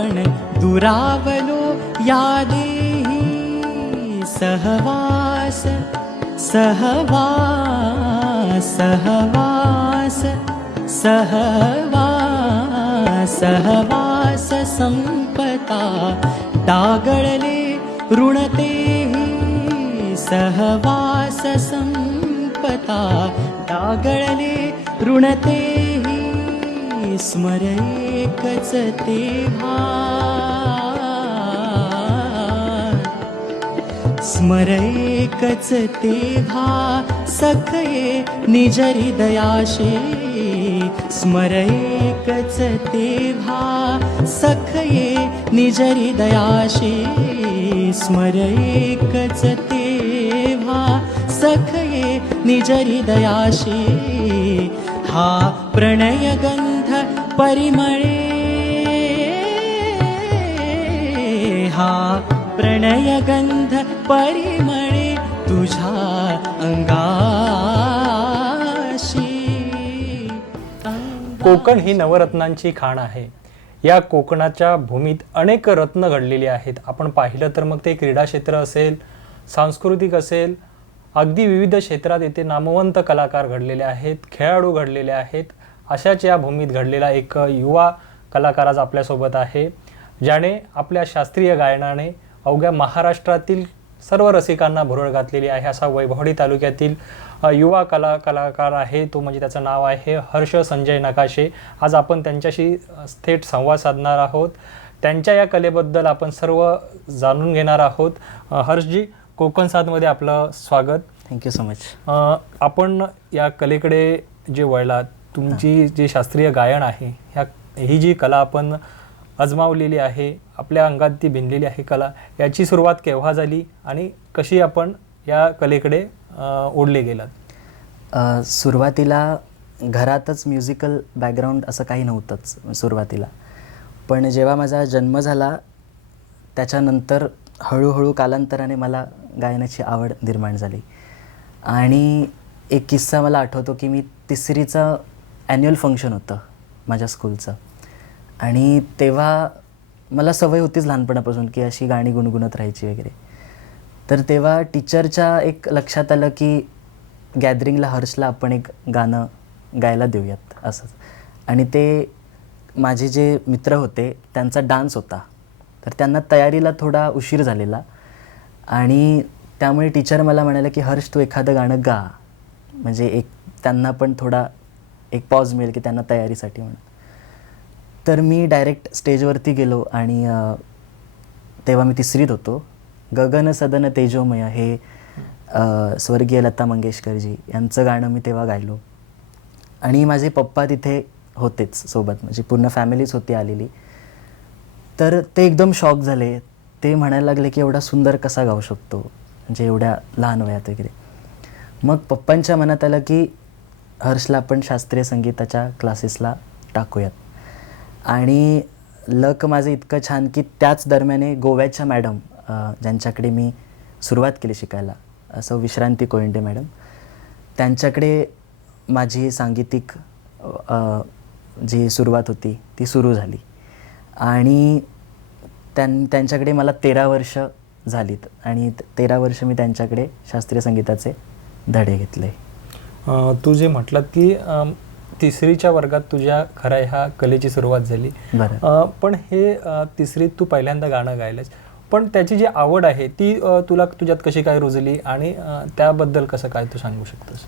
आपण दुरावलो यादि सहवास सहवास सहवास सहवास सहवास सह वा ऋणते सहवास ऋणतेः सहवासम्पता ऋणते ऋणतेः स्मर एकच तेव्हा स्मर एकच तेव्हा सखये निज हृदयाशे. स्मर एकच भा सखये निज हृदयाशे. स्मर एकच भा सखये निज हृदयाशे. हा प्रणयगंध परिमळे। हा प्रणयगंध परिमळे तुझ्या अंगाशी। कोकण ही नवरत्नांची खाण आहे। या कोकणाच्या भूमीत अनेक रत्न घडलेली आहेत। आपण पाहिलं तर मग ते क्रीडा क्षेत्र असेल सांस्कृतिक असेल अगदी विविध क्षेत्रात येथे नामवंत कलाकार घडलेले आहेत खेळाडू घडलेले आहेत अशाच या भूमीत घडलेला एक युवा कलाकार आज आपल्यासोबत आहे ज्याने आपल्या शास्त्रीय गायनाने अवघ्या महाराष्ट्रातील सर्व रसिकांना भुरळ घातलेली आहे. असा वैभवडी तालुक्यातील युवा कला कलाकार आहे. तो म्हणजे त्याचं नाव आहे हर्ष संजय नकाशे. आज आपण त्यांच्याशी थेट संवाद साधणार आहोत. त्यांच्या या कलेबद्दल आपण सर्व जाणून घेणार आहोत. हर्षजी कोकण साधमध्ये आपलं स्वागत. थँक्यू सो मच आपण या कलेकडे जे वळलात तुमची जे शास्त्रीय गायन आहे ह्या ही जी कला आपण अजमावलेली आहे आपल्या अंगात ती भिनलेली आहे कला याची सुरुवात केव्हा झाली आणि कशी आपण या कलेकडे ओढले गेलात? सुरुवातीला घरातच म्युझिकल बॅकग्राऊंड असं काही नव्हतंच सुरुवातीला. पण जेव्हा माझा जन्म झाला त्याच्यानंतर हळूहळू कालांतराने मला गायनाची आवड निर्माण झाली. आणि एक किस्सा मला आठवतो की मी तिसरीचं ॲन्युअल फंक्शन होतं माझ्या स्कूलचं आणि तेव्हा मला सवय होतीच लहानपणापासून की अशी गाणी गुणगुणत राहायची वगैरे. तर तेव्हा टीचरच्या एक लक्षात आलं की गॅदरिंगला हर्षला आपण एक गाणं गायला देऊयात असंच आणि ते माझे जे मित्र होते त्यांचा डान्स होता. तर त्यांना तयारीला थोडा उशीर झालेला. आणि त्यामुळे टीचर मला म्हणाले की हर्ष तू एखादं गाणं गा. म्हणजे एक त्यांना पण थोडा एक पॉज मिळेल की त्यांना तयारीसाठी म्हणून. तर मी डायरेक्ट स्टेजवरती गेलो आणि तेव्हा मी तिसरीत होतो. गगन सदन तेजोमय हे स्वर्गीय लता मंगेशकरजी यांचं गाणं मी तेव्हा गायलो. आणि माझे पप्पा तिथे होतेच सोबत म्हणजे पूर्ण फॅमिलीच होती आलेली. तर ते एकदम शॉक झाले. ते म्हणायला लागले की एवढा सुंदर कसा गाऊ शकतो? म्हणजे एवढ्या लहान वयात वगैरे. मग पप्पांच्या मनात आलं की हर्षला आपण शास्त्रीय संगीताच्या क्लासेसला टाकूयात. आणि लक माझं इतकं छान की त्याच दरम्याने गोव्याच्या मॅडम ज्यांच्याकडे मी सुरुवात केली शिकायला असं विश्रांती कोयंडे मॅडम त्यांच्याकडे माझी सांगीतिक जी सुरुवात होती ती सुरू झाली. आणि त्यां त्यांच्याकडे मला तेरा वर्ष झालीत आणि तेरा वर्ष मी त्यांच्याकडे शास्त्रीय संगीताचे धडे घेतले. तू जे म्हटलं की तिसरीच्या वर्गात तुझ्या खऱ्या ह्या कलेची सुरुवात झाली. पण हे तिसरीत तू पहिल्यांदा गाणं गायलंस. पण त्याची जी आवड आहे ती तुला तुझ्यात कशी काय रुजली आणि त्याबद्दल कसं काय तू सांगू शकतोस?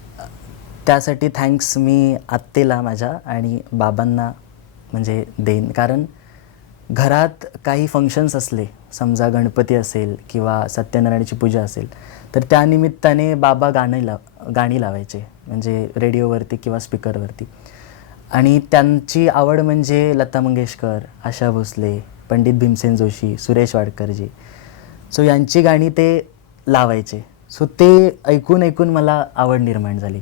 त्यासाठी थँक्स मी आत्तेला माझ्या आणि बाबांना म्हणजे देईन. कारण घरात काही फंक्शन्स असले समजा गणपती असेल किंवा सत्यनारायणाची पूजा असेल तर त्या निमित्ताने बाबा गाणं लाव गाणी लावायचे. म्हणजे रेडिओवरती किंवा स्पीकरवरती. आणि त्यांची आवड म्हणजे लता मंगेशकर आशा भोसले पंडित भीमसेन जोशी सुरेश वाडकरजी. सो यांची गाणी ते लावायचे. सो ते ऐकून ऐकून मला आवड निर्माण झाली.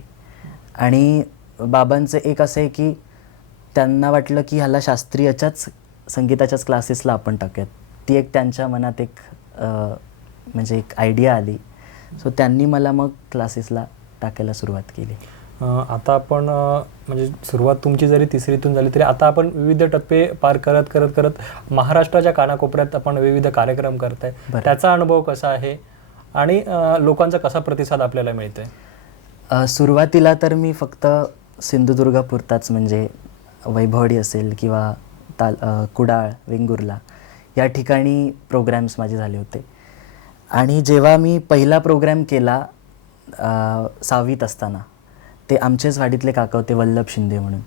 आणि बाबांचं एक असं आहे की त्यांना वाटलं की ह्याला शास्त्रीयच्याच संगीताच्याच क्लासेसला आपण टाकूयात. ती एक त्यांच्या मनात एक म्हणजे एक आयडिया आली. सो त्यांनी मला मग क्लासेसला टाकायला सुरुवात केली? आता आपण म्हणजे सुरुवात तुमची जरी तिसरीतून झाली तरी आता आपण विविध टप्पे पार करत करत करत महाराष्ट्राच्या कानाकोपऱ्यात आपण विविध कार्यक्रम करताय. बरं. त्याचा अनुभव कसा आहे? आणि लोकांचा कसा प्रतिसाद आपल्याला मिळतोय? सुरुवातीला तर मी फक्त सिंधुदुर्गापुरताच म्हणजे वैभवडी असेल किंवा ताल कुडाळ वेंगुर्ला या ठिकाणी प्रोग्रॅम्स माझे झाले होते. आणि जेव्हा मी पहिला प्रोग्रॅम केला सहावीत असताना. ते आमचेच वाडीतले काका होते वल्लभ शिंदे म्हणून.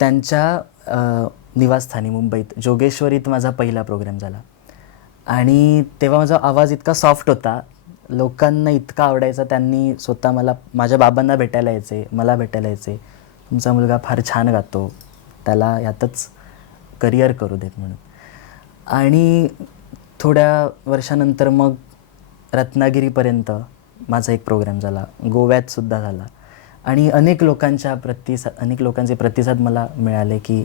त्यांच्या निवासस्थानी मुंबईत जोगेश्वरीत माझा पहिला प्रोग्राम झाला. आणि तेव्हा माझा आवाज इतका सॉफ्ट होता. लोकांना इतका आवडायचा त्यांनी स्वतः मला माझ्या बाबांना भेटायला यायचे मला भेटायला यायचे. तुमचा मुलगा फार छान गातो. त्याला यातच करिअर करू देत म्हणून. आणि थोड्या वर्षानंतर मग रत्नागिरीपर्यंत माझा एक प्रोग्राम झाला. गोव्यात सुद्धा झाला. आणि अनेक लोकांच्या प्रतिसाद अनेक लोकांचे प्रतिसाद मला मिळाले की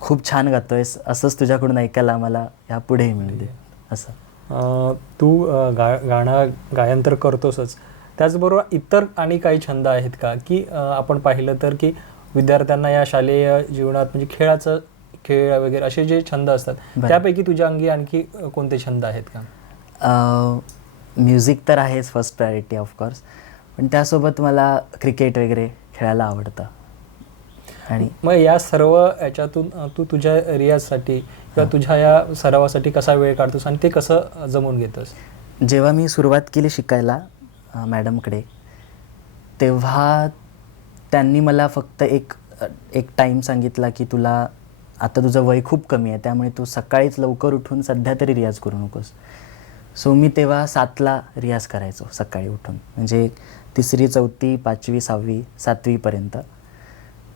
खूप छान गातोयस असंच तुझ्याकडून ऐकायला आम्हाला यापुढेही मिळू दे असं तू गा गाणं गायन तर करतोसच. त्याचबरोबर इतर आणि काही छंद आहेत का? की आपण पाहिलं तर की विद्यार्थ्यांना या शालेय जीवनात म्हणजे खेळाचं खेळ वगैरे असे जे छंद असतात. त्यापैकी तुझ्या अंगी आणखी कोणते छंद आहेत का? म्युझिक तर आहेच फर्स्ट प्रायोरिटी ऑफकोर्स पण त्यासोबत मला क्रिकेट वगैरे खेळायला आवडतं. आणि मग या सर्व याच्यातून तू तुझ्या रियाजसाठी किंवा तुझ्या या सरावासाठी कसा वेळ काढतोस आणि ते कसं जमवून घेतोस? जेव्हा मी सुरुवात केली शिकायला मॅडमकडे तेव्हा त्यांनी मला फक्त एक एक टाईम सांगितला की तुला आता तुझं वय खूप कमी आहे त्यामुळे तू सकाळीच लवकर उठून सध्या तरी रियाज करू नकोस. सो मी तेव्हा सातला रियाज करायचो सकाळी उठून. म्हणजे तिसरी चौथी पाचवी सहावी सातवीपर्यंत.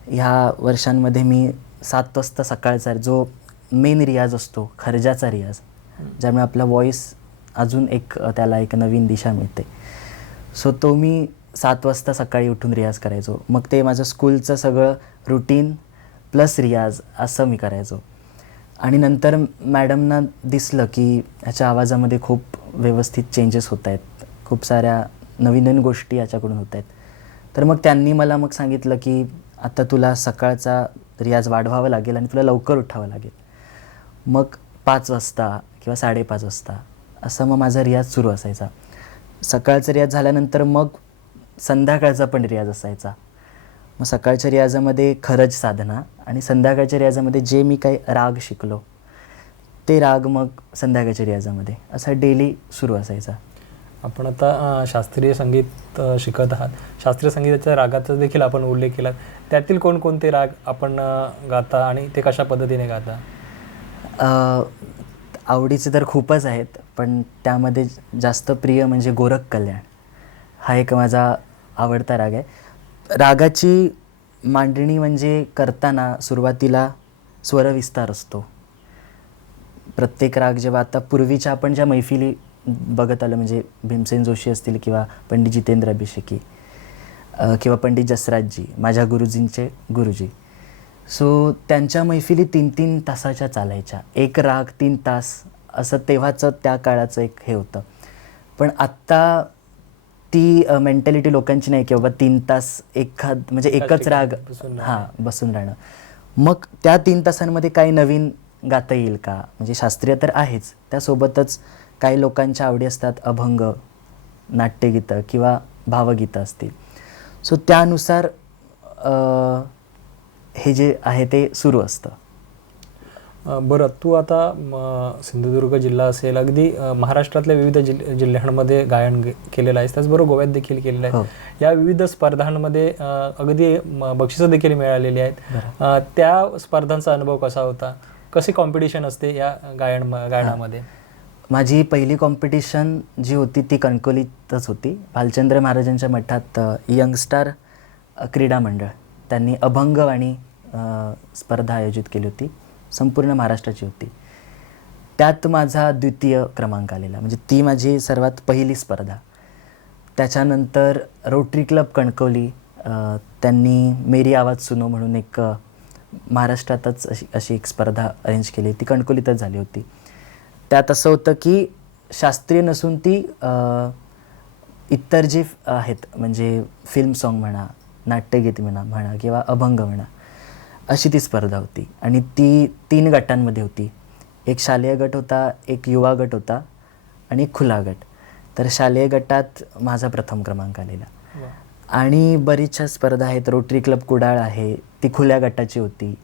ह्या वर्षांमध्ये मी सात वाजता सकाळचा जो मेन रियाज असतो खर्जाचा रियाज ज्यामुळे आपला व्हॉईस अजून एक त्याला एक नवीन दिशा मिळते. सो तो मी सात वाजता सकाळी उठून रियाज करायचो. मग ते माझं स्कूलचं सगळं रुटीन प्लस रियाज असं मी करायचो. आणि नंतर मॅडमना दिसलं की ह्याच्या आवाजामध्ये खूप व्यवस्थित चेंजेस होत आहेत. खूप साऱ्या नवीन नवीन गोष्टी याच्याकडून होत आहेत. तर मग त्यांनी मला मग सांगितलं की आता तुला सकाळचा रियाज वाढवावा लागेल आणि तुला लवकर उठावं लागेल. मग पाच वाजता किंवा साडेपाच वाजता असं मग माझा रियाज सुरू असायचा. सकाळचा रियाज झाल्यानंतर मग संध्याकाळचा पण रियाज असायचा. मग सकाळच्या रियाजामध्ये खरज साधना आणि संध्याकाळच्या रियाजामध्ये जे मी काही राग शिकलो ते राग मग संध्याकाळच्या रियाजामध्ये. असा डेली सुरू असायचा. आपण आता शास्त्रीय संगीत शिकत आहात. शास्त्रीय संगीताच्या रागाचा देखील आपण उल्लेख केला त्यातील कोणकोणते राग आपण गाता आणि ते कशा पद्धतीने गाता? आवडीचे तर खूपच आहेत पण त्यामध्ये जास्त प्रिय म्हणजे गोरख कल्याण. हा एक माझा आवडता राग आहे. रागाची मांडणी म्हणजे करताना सुरुवातीला स्वरविस्तार असतो. प्रत्येक राग जेव्हा आता पूर्वीच्या आपण ज्या मैफिली बघत आलं म्हणजे भीमसेन जोशी असतील किंवा पंडित जितेंद्र अभिषेकी किंवा पंडित जसराजजी माझ्या गुरुजींचे गुरुजी. सो त्यांच्या मैफिली तीन तीन तासाच्या चालायच्या. एक राग तीन तास असं तेव्हाचं त्या काळाचं एक हे होतं. पण आत्ता ती मेंटॅलिटी लोकांची नाही की बाबा तीन तास एखाद म्हणजे एकाच राग. हां बसून राहणं. मग त्या तीन तासांमध्ये काही नवीन गाता येईल का? म्हणजे शास्त्रीय तर आहेच. त्यासोबतच काही लोकांच्या आवडी असतात अभंग नाट्यगीतं किंवा भावगीतं असतील. सो त्यानुसार हे जे आहे ते सुरू असतं. बरं तू आता सिंधुदुर्ग जिल्हा असेल अगदी महाराष्ट्रातल्या विविध जिल्ह जिल्ह्यांमध्ये गायन केलेलं आहेस. त्याचबरोबर गोव्यात देखील केलेलं हो. आहे या विविध स्पर्धांमध्ये अगदी बक्षिसं देखील मिळालेली आहेत. त्या स्पर्धांचा अनुभव कसा होता? कशी कॉम्पिटिशन असते या गायन गायनामध्ये? माझी पहिली कॉम्पिटिशन जी होती ती कणकोलीतच होती. भालचंद्र महाराजांच्या मठात यंगस्टार क्रीडा मंडळ. त्यांनी अभंगवाणी स्पर्धा आयोजित केली होती. संपूर्ण महाराष्ट्राची होती. त्यात माझा द्वितीय क्रमांक आलेला. म्हणजे ती माझी सर्वात पहिली स्पर्धा. त्याच्यानंतर रोटरी क्लब कणकवली त्यांनी मेरी आवाज सुनो म्हणून एक महाराष्ट्रातच अशी अशी एक स्पर्धा अरेंज केली. ती कणकोलीतच झाली होती. त्यात असं होतं की शास्त्रीय नसून ती इतर जी आहेत म्हणजे फिल्म सॉन्ग म्हणा नाट्यगीत म्हणा म्हणा किंवा अभंग म्हणा अशी ती स्पर्धा होती. आणि ती तीन गटांमध्ये होती. एक शालेय गट होता एक युवा गट होता आणि एक खुला गट. तर शालेय गटात माझा प्रथम क्रमांक आलेला. आणि बरीचशा स्पर्धा आहेत. रोटरी क्लब कुडाळ आहे ती खुल्या गटाची होती.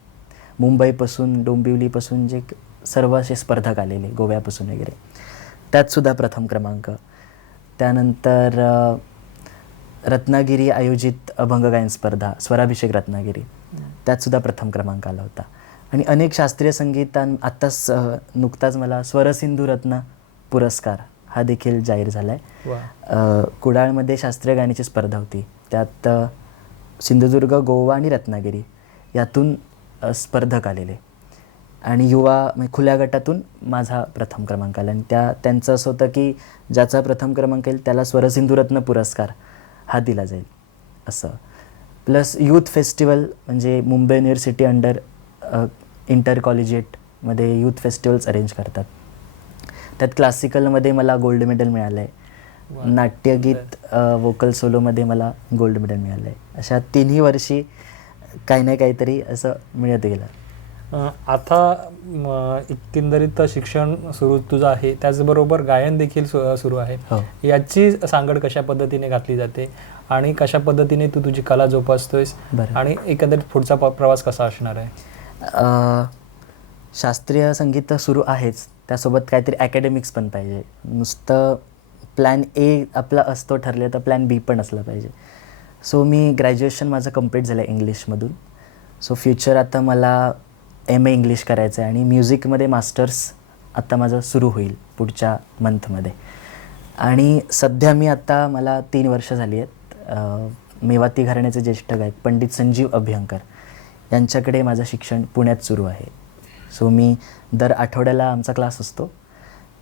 मुंबईपासून डोंबिवलीपासून जे सर्व असे स्पर्धक आलेले गोव्यापासून वगैरे. त्यातसुद्धा प्रथम क्रमांक. त्यानंतर रत्नागिरी आयोजित अभंग गायन स्पर्धा स्वराभिषेक रत्नागिरी. त्यातसुद्धा प्रथम क्रमांक आला होता. आणि अनेक शास्त्रीय संगीतां आत्ताच नुकताच मला स्वरसिंधू रत्न पुरस्कार हा देखील जाहीर झाला आहे कुडाळमध्ये शास्त्रीय गाण्याची स्पर्धा होती. त्यात सिंधुदुर्ग गोवा आणि रत्नागिरी यातून स्पर्धक आलेले. आणि युवा म्हणजे खुल्या गटातून माझा प्रथम क्रमांक आला. आणि त्या त्यांचं असं होतं की ज्याचा प्रथम क्रमांक येईल त्याला स्वरसिंधुरत्न पुरस्कार हा दिला जाईल असं. प्लस यूथ फेस्टिवल म्हणजे मुंबई युनिव्हर्सिटी अंडर इंटर कॉलेजिएटमध्ये यूथ फेस्टिवल्स अरेंज करतात. त्यात क्लासिकलमध्ये मला गोल्ड मेडल मिळालं आहे नाट्यगीत वोकल सोलोमध्ये मला गोल्ड मेडल मिळालं आहे अशा तिन्ही वर्षी काही ना काहीतरी असं मिळत गेलं. आता एकंदरीत शिक्षण सुरू तुझं आहे त्याचबरोबर गायन देखील सु- सुरू आहे. हो. याची सांगड कशा पद्धतीने घातली जाते आणि कशा पद्धतीने तू तुझी कला जोपासतोयस बरं. आणि एकंदरीत पुढचा प्रवास कसा असणार आहे? शास्त्रीय संगीत तर सुरू आहेच. त्यासोबत काहीतरी अकॅडमिक्स पण पाहिजे. नुसतं प्लॅन ए आपला असतो ठरले तर प्लॅन बी पण असला पाहिजे. सो मी ग्रॅज्युएशन माझं कंप्लीट झालं आहे इंग्लिशमधून सो फ्युचर आता मला एम ए इंग्लिश करायचं आहे आणि म्युझिकमध्ये मास्टर्स आत्ता माझं सुरू होईल पुढच्या मंथमध्ये आणि सध्या मी आत्ता मला तीन वर्ष झाली आहेत. मेवाती घराण्याचे ज्येष्ठ गायक पंडित संजीव अभ्यंकर यांच्याकडे माझं शिक्षण पुण्यात सुरू आहे. सो मी दर आठवड्याला आमचा क्लास असतो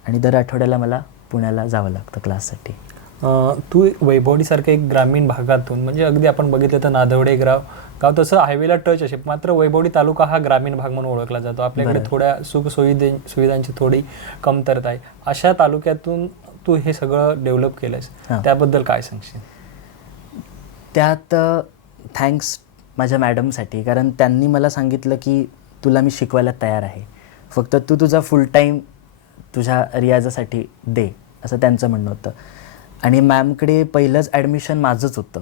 आणि दर आठवड्याला मला पुण्याला जावं लागतं क्लाससाठी तू वैभवडीसारख्या एक ग्रामीण भागातून म्हणजे अगदी आपण बघितलं तर नादवडे गाव गाव तसं हायवेला टच असे मात्र वैभवडी तालुका हा ग्रामीण भाग म्हणून ओळखला जातो. आपल्याकडे. थोड्या सुख सुविधे सुविधांची थोडी कमतरता आहे. अशा तालुक्यातून तू हे सगळं डेव्हलप केलंयस. हां. त्याबद्दल काय सांगशील? त्यात थँक्स माझ्या मॅडमसाठी कारण त्यांनी मला सांगितलं की तुला मी शिकवायला तयार आहे. फक्त तू तुझा फुल टाईम तुझ्या रियाजासाठी दे असं त्यांचं म्हणणं होतं. आणि मॅमकडे पहिलंच ॲडमिशन माझंच होतं.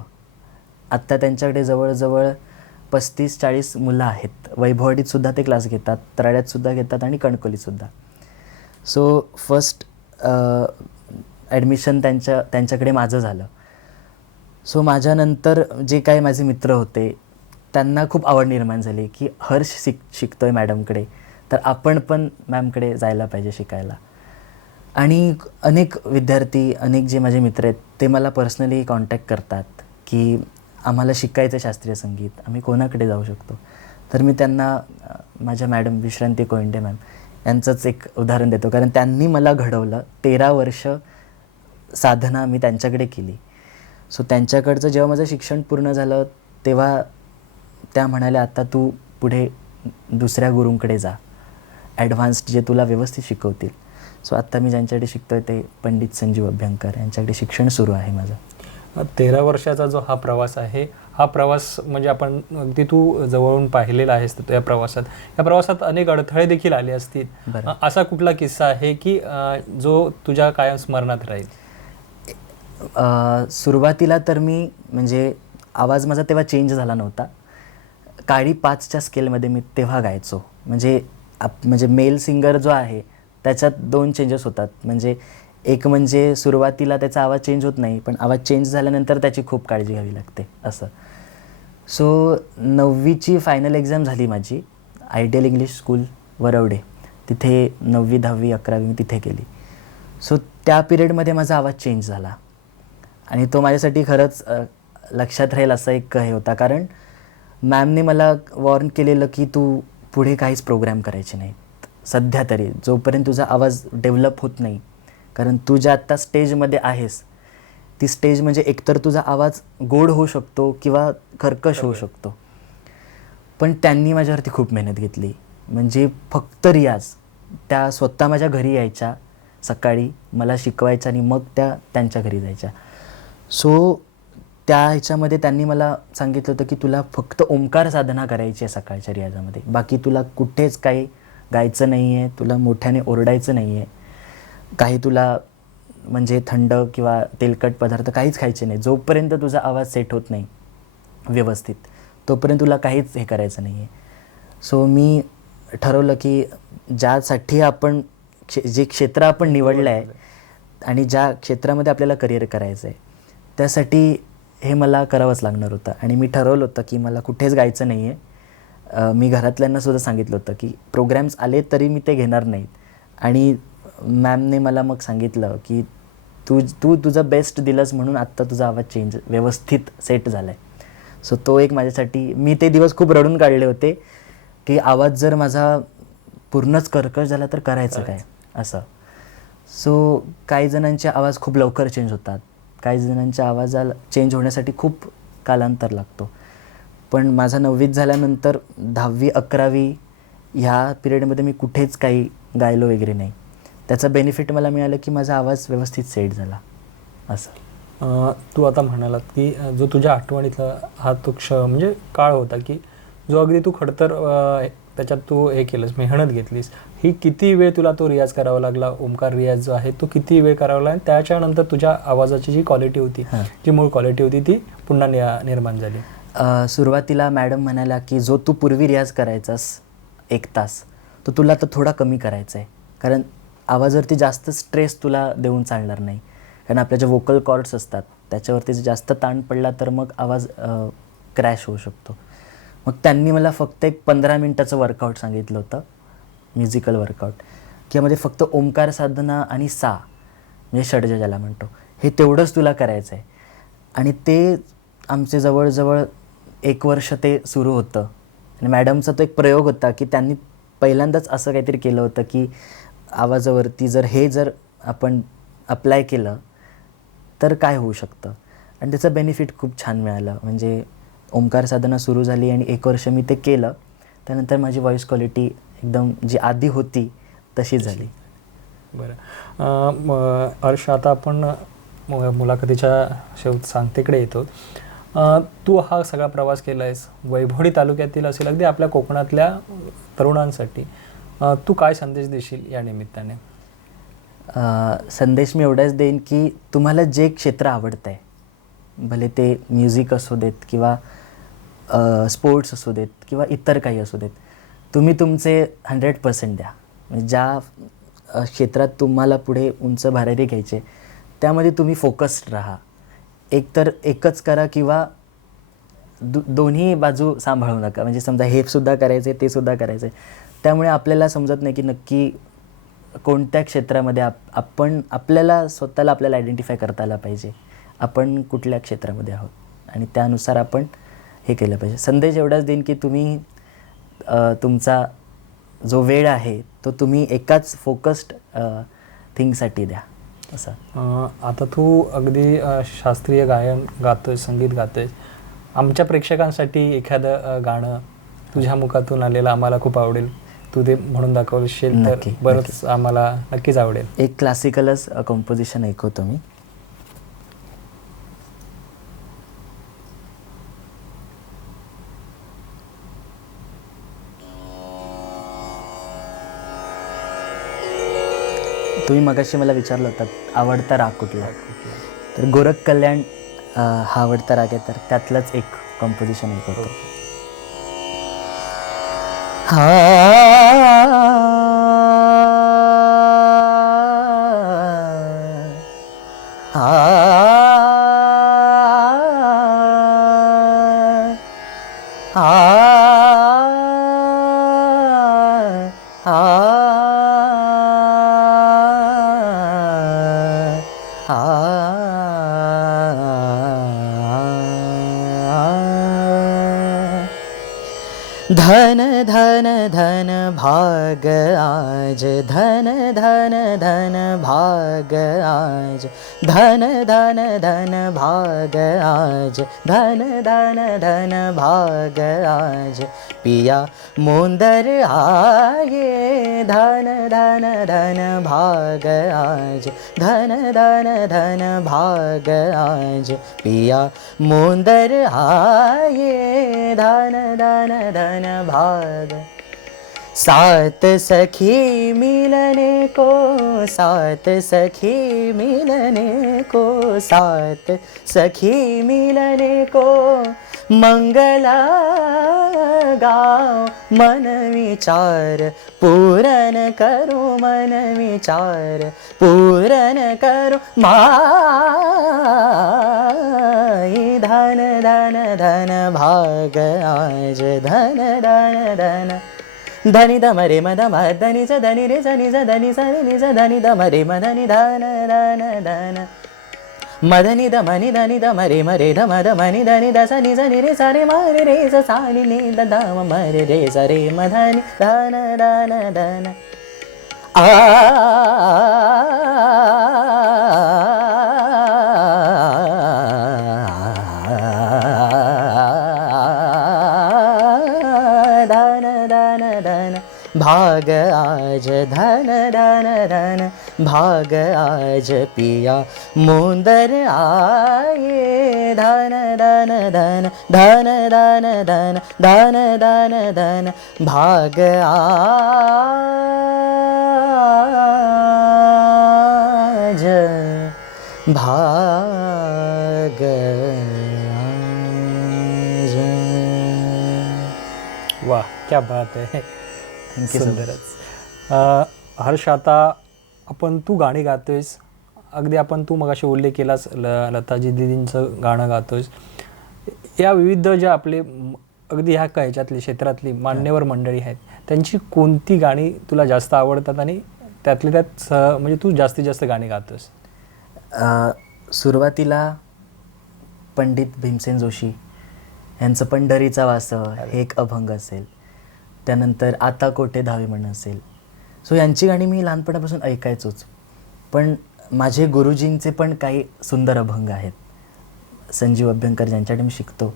आत्ता त्यांच्याकडे जवळजवळ पस्तीस चाळीस मुलं आहेत. वैभवडीतसुद्धा ते क्लास घेतात तराड्यातसुद्धा घेतात आणि कणकोलीतसुद्धा सो फर्स्ट ॲडमिशन त्यांच्या त्यांच्याकडे माझं झालं. सो माझ्यानंतर जे काही माझे मित्र होते त्यांना खूप आवड निर्माण झाली की हर्ष शिक शिकतो आहे मॅडमकडे. तर आपण पण मॅमकडे जायला पाहिजे शिकायला. आणि अनेक विद्यार्थी अनेक जे माझे मित्र आहेत ते मला पर्सनली कॉन्टॅक्ट करतात की आम्हाला शिकायचं शास्त्रीय संगीत आम्ही कोणाकडे जाऊ शकतो? तर मी त्यांना माझ्या मॅडम विश्रांती कोयंडे मॅम यांचंच एक उदाहरण देतो. कारण त्यांनी मला घडवलं तेरा वर्ष साधना मी त्यांच्याकडे केली. सो त्यांच्याकडचं जेव्हा माझं शिक्षण पूर्ण झालं तेव्हा त्या म्हणाल्या आता तू पुढे दुसऱ्या गुरूंकडे जा. ॲडव्हान्स्ड जे तुला व्यवस्थित शिकवतील. सो आत्ता मी ज्यांच्याकडे शिकतोय ते पंडित संजीव अभ्यंकर यांच्याकडे शिक्षण सुरू आहे माझं. तेरा वर्षाचा जो हा प्रवास आहे हा प्रवास म्हणजे आपण अगदी तू जवळून पाहिलेला आहेस या प्रवासात. या प्रवासात अनेक अडथळे देखील आले असतील. असा कुठला किस्सा आहे की जो तुझ्या कायम स्मरणात राहील? सुरुवातीला तर मी म्हणजे आवाज माझा तेव्हा चेंज झाला नव्हता. काळी पाचच्या स्केलमध्ये मी तेव्हा गायचो. म्हणजे आप म्हणजे मेल सिंगर जो आहे त्याच्यात दोन चेंजेस होतात. म्हणजे एक म्हणजे सुरुवातीला त्याचा आवाज चेंज होत नाही पण आवाज चेंज झाल्यानंतर त्याची खूप काळजी घ्यावी लागते असं. सो नववीची फायनल एक्झाम झाली माझी आयडियल इंग्लिश स्कूल वरवडे. तिथे नववी दहावी अकरावी मी तिथे केली सो त्या पिरियडमध्ये माझा आवाज चेंज झाला. आणि तो माझ्यासाठी खरंच लक्षात राहील असा एक हे होता. कारण मॅमने मला वॉर्न केलेलं की तू पुढे काहीच प्रोग्राम करायचे नाहीत. सध्या तरी जोपर्यंत तुझा आवाज डेव्हलप होत नाही कारण तू ज्या आत्ता स्टेजमध्ये आहेस ती स्टेज म्हणजे एकतर तुझा आवाज गोड होऊ शकतो किंवा कर्कश होऊ शकतो. पण त्यांनी माझ्यावरती खूप मेहनत घेतली. म्हणजे फक्त रियाज त्या स्वतः माझ्या घरी यायच्या सकाळी मला शिकवायच्या आणि मग त्या त्यांच्या घरी जायच्या. सो त्या ह्याच्यामध्ये त्यांनी मला सांगितलं होतं की तुला फक्त ओंकार साधना करायची आहे सकाळच्या रियाजामध्ये. बाकी तुला कुठेच काही गायचं नाही आहे तुला मोठ्याने ओरडायचं नाही आहे काही तुला म्हणजे थंड किंवा तेलकट पदार्थ काहीच खायचे नाही. जोपर्यंत तुझा आवाज सेट होत नाही व्यवस्थित तोपर्यंत तुला काहीच हे करायचं नाही आहे सो मी ठरवलं की ज्यासाठी आपण क्षे जे क्षेत्र आपण निवडलं आहे आणि ज्या क्षेत्रामध्ये आपल्याला करिअर करायचं आहे त्यासाठी हे मला करावंच लागणार होतं. आणि मी ठरवलं होतं की मला कुठेच गायचं नाही आहे मी घरातल्यांना सुद्धा सांगितलं होतं की प्रोग्रॅम्स आले तरी मी ते घेणार नाहीत. आणि मॅमने मला मग सांगितलं की तू तू तुझं बेस्ट दिलंस म्हणून आत्ता तुझा आवाज चेंज व्यवस्थित सेट झाला आहे सो तो एक माझ्यासाठी मी ते दिवस खूप रडून काढले होते की आवाज जर माझा पूर्णच कर्कश झाला तर करायचं काय? असं. सो काही जणांचे आवाज खूप लवकर चेंज होतात. काही जणांच्या आवाजाला चेंज होण्यासाठी खूप कालांतर लागतो. पण माझा नववीत झाल्यानंतर दहावी अकरावी ह्या पिरियडमध्ये मी कुठेच काही गायलो वगैरे नाही. त्याचं बेनिफिट मला मिळालं की माझा आवाज व्यवस्थित सेट झाला. असं. तू आता म्हणालात की जो तुझ्या आठवणीतला हा तो क्ष म्हणजे काळ होता की जो अगदी तू खडतर त्याच्यात तू हे केलंस मेहनत घेतलीस. ही किती वेळ तुला तो रियाज करावा लागला? ओंकार रियाज जो आहे तो किती वेळ करावा लागला? आणि त्याच्यानंतर तुझ्या आवाजाची जी क्वालिटी होती. जी मूळ क्वालिटी होती ती पुन्हा नि- निर्माण झाली. सुरुवातीला मॅडम म्हणाल्या की जो तू पूर्वी रियाज करायचास एक तास तो तुला तर थोडा कमी करायचा आहे कारण आवाजावरती जास्त स्ट्रेस तुला देऊन चालणार नाही. कारण आपल्या ज्या वोकल कॉर्ड्स असतात त्याच्यावरती जर जास्त ताण पडला तर मग आवाज क्रॅश होऊ शकतो. मग त्यांनी मला फक्त एक पंधरा मिनटाचं वर्कआउट सांगितलं होतं म्युझिकल वर्कआउट की यामध्ये फक्त ओंकार साधना आणि सा म्हणजे षडज ज्याला म्हणतो. हे तेवढंच तुला करायचं आहे आणि ते आमचे जवळजवळ एक वर्ष ते सुरू होतं. आणि मॅडमचा तो एक प्रयोग होता की त्यांनी पहिल्यांदाच असं काहीतरी केलं होतं की आवाजावरती जर हे जर आपण अप्लाय केलं तर काय होऊ शकतं? आणि त्याचं बेनिफिट खूप छान मिळालं. म्हणजे ओंकार साधना सुरू झाली आणि एक वर्ष मी ते केलं. त्यानंतर माझी व्हॉईस क्वालिटी एकदम जी आधी होती तशी झाली. बरं. हर्ष आता आपण मुलाखतीच्या शेवट सांगतेकडे येतो. तू हा सगळा प्रवास केला आहेस वैभवडी तालुक्यातील असेल अगदी आपल्या कोकणातल्या तरुणांसाठी. तू काय संदेश देशील या निमित्ताने? संदेश मी एवढाच देईन की तुम्हाला जे क्षेत्र आवडतं आहे भले ते म्युझिक असू देत किंवा स्पोर्ट्स असू देत किंवा इतर काही असू देत तुम्ही तुमचे हंड्रेड पर्सेंट द्या. म्हणजे ज्या क्षेत्रात तुम्हाला पुढे उंच भरारी घ्यायचे त्यामध्ये तुम्ही फोकस्ड राहा. एकतर एकच करा किंवा दो दोन्ही बाजू सांभाळू नका. म्हणजे समजा हे सुद्धा आहे ते सुद्धा आहे त्यामुळे आपल्याला समजत नाही की नक्की कोणत्या क्षेत्रामध्ये आप आपण आपल्याला स्वतःला आपल्याला आयडेंटिफाय करता आला पाहिजे. आपण कुठल्या क्षेत्रामध्ये आहोत. आणि त्यानुसार आपण हे केलं पाहिजे. संदेश एवढाच देईन की तुम्ही तुमचा जो वेळ आहे तो तुम्ही एकाच फोकस्ड थिंगसाठी द्या. असं. आता तू अगदी शास्त्रीय गायन गातोय संगीत गातोय. आमच्या प्रेक्षकांसाठी एखादं गाणं तुझ्या मुखातून आलेलं आम्हाला खूप आवडेल. तू ते म्हणून दाखवशील तर बरंच आम्हाला नक्कीच आवडेल. एक क्लासिकलच कंपोजिशन ऐकवतो मी. तुम्ही मगाशी मला विचारलं होतं आवडता राग कुठला? तर गोरख कल्याण हा आवडता राग आहे तर त्यातलंच एक कंपोजिशन ऐकवतो. धन धन धन भाग आज। धन धन धन भाग आज। धन धन धन भाग आज। धन धन धन भाग आज। पिया मोंदर आये धन धन धन भाग आज। धन धन धन भाग आज। पिया मोंदर आये धन धन धन भाग। सात सखी मिलने को सात सखी मिलने को सात सखी मिलने को। मंगला गाव मन विचार पूरन करो मन विचार पूरन करो धन धन धन भाग आज धन धन धन। धनि ध मरे म ध म धनि च धनि रे धनि च धनि ध मरे म धनि धन धन మదని ద మని దని ద మరే మరే ద మద మని దని ద సని సని రే సరే మరి రే స సాని ని ద దామ మరి రే సరే మదని దాన దాన దాన ఆ దాన దాన దాన भाग आज धन धन धन भाग आज पिया मुंदर आये धन धन धन धन धन धन धन धन धन भाग आज भाग आज वाह क्या बात है सुंदरच अं, हर्ष आता आपण तू गाणी गातोयस. अगदी आपण तू मगाशी उल्लेख केलास ल लताजी दिदींचं गाणं गातोयस. या विविध ज्या आपले अगदी ह्या काय ह्याच्यातली क्षेत्रातली मान्यवर मंडळी आहेत त्यांची कोणती गाणी तुला जास्त आवडतात आणि त्यातले त्यात स- म्हणजे तू जास्तीत जास्त गाणी गातोस सुरुवातीला पंडित भीमसेन जोशी यांचं पंढरीचा वासव हे एक अभंग असेल. त्यानंतर आता कोठे धावे म्हणून असेल. सो यांची गाणी मी लहानपणापासून ऐकायचोच. पण माझे गुरुजींचे पण काही सुंदर अभंग आहेत. संजीव अभ्यंकर ज्यांच्याकडे मी शिकतो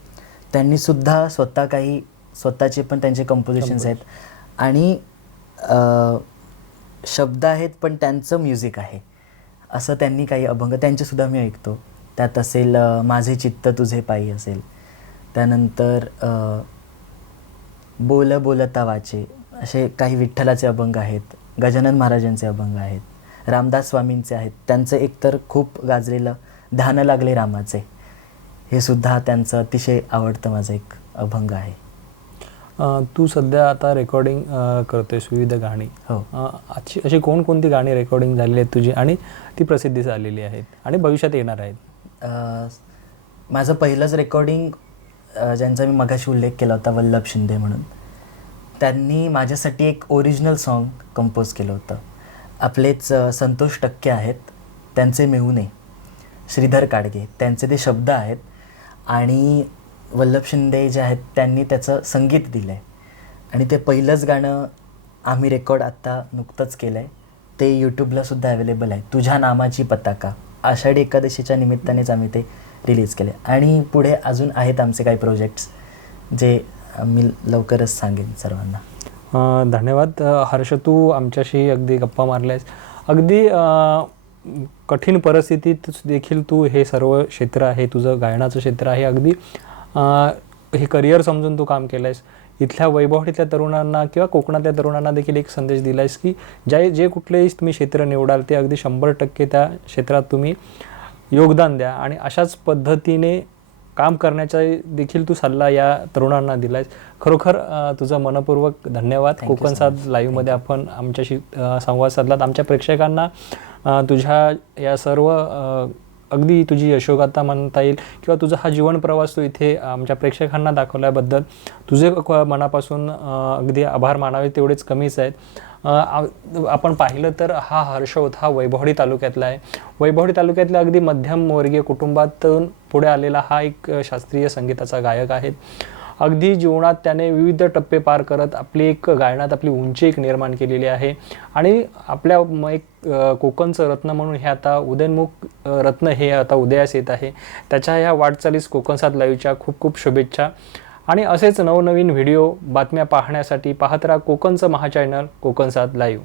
त्यांनी सुद्धा स्वतः काही स्वतःचे पण त्यांचे कंपोजिशन्स आहेत. आणि शब्द आहेत पण त्यांचं म्युझिक आहे. असं त्यांनी काही अभंग त्यांचेसुद्धा मी ऐकतो. त्यात असेल माझे चित्त तुझे पायी असेल. त्यानंतर बोल बोलता वाचे असे काही विठ्ठलाचे अभंग आहेत गजानन महाराजांचे अभंग आहेत रामदास स्वामींचे आहेत त्यांचं एकतर खूप गाजलेलं ध्यान लागले रामाचे. हे सुद्धा त्यांचं अतिशय आवडतं माझं एक अभंग आहे. तू सध्या आता रेकॉर्डिंग करतोयस विविध गाणी. हो. अशी अशी कोणकोणती गाणी रेकॉर्डिंग झालेली आहेत तुझी? आणि ती प्रसिद्धीस आलेली आहेत आणि भविष्यात येणार आहेत. माझं पहिलंच रेकॉर्डिंग ज्यांचा मी मगाशी उल्लेख केला होता वल्लभ शिंदे म्हणून. त्यांनी माझ्यासाठी एक ओरिजिनल सॉन्ग कंपोज केलं होतं. आपलेच संतोष टक्के आहेत त्यांचे मिळूने श्रीधर काडगे त्यांचे ते शब्द आहेत. आणि वल्लभ शिंदे जे आहेत त्यांनी त्याचं संगीत दिलं आहे आणि ते पहिलंच गाणं आम्ही रेकॉर्ड आत्ता नुकतंच केलं आहे ते यूट्यूबला सुद्धा अवेलेबल आहे. तुझ्या नामाची पताका. आषाढी एकादशीच्या निमित्तानेच आम्ही ते रिलीज केले. आणि पुढे अजून आहेत आमचे काही प्रोजेक्ट्स जे मी लवकरच सांगेन सर्वांना. धन्यवाद. हर्ष तू आमच्याशी अगदी गप्पा मारल्यास. अगदी कठीण परिस्थितीत देखील तू हे सर्व क्षेत्र आहे तुझं गायनाचं क्षेत्र आहे अगदी हे करिअर समजून तू काम केलं आहेस इथल्या वैभवडीतल्या तरुणांना किंवा कोकणातल्या तरुणांना देखील एक संदेश दिला आहेस की ज्या जे कुठलेही तुम्ही क्षेत्र निवडाल ते अगदी शंभर टक्के त्या क्षेत्रात तुम्ही योगदान द्या आणि अशाच पद्धतीने काम करण्याचा देखील तू सल्ला या तरुणांना दिलायस खरोखर तुझं मनपूर्वक धन्यवाद. कोकण much. लाईव्हमध्ये आपण आमच्याशी संवाद साधलात. आमच्या प्रेक्षकांना तुझ्या या सर्व अगदी तुझी यशोगाथा म्हणता येईल किंवा तुझा हा जीवन प्रवास तू इथे आमच्या प्रेक्षकांना दाखवल्याबद्दल तुझे मनापासून अगदी आभार मानावे तेवढेच कमीच आहेत. आपण पाहिलं तर हा हर्षवत हा वैभवडी तालुक्यातला आहे. वैभवडी तालुक्यातल्या अगदी मध्यमवर्गीय कुटुंबातून पुढे आलेला हा एक शास्त्रीय संगीताचा गायक आहे. अगदी जीवनात त्याने विविध टप्पे पार करत आपली एक गायनात आपली उंची एक निर्माण केलेली आहे. आणि आपल्या म- एक कोकणचं रत्न म्हणून हे आता उदयनमुख रत्न हे आता उदयास येत आहे. त्याच्या ह्या वाटचालीस कोकण सात लाईव्हच्या खूप खूप शुभेच्छा. आणि असेच नवनवीन व्हिडिओ बातम्या पाहण्यासाठी पाहत राहा कोकणचं महाचॅनल कोकणसात लाईव्ह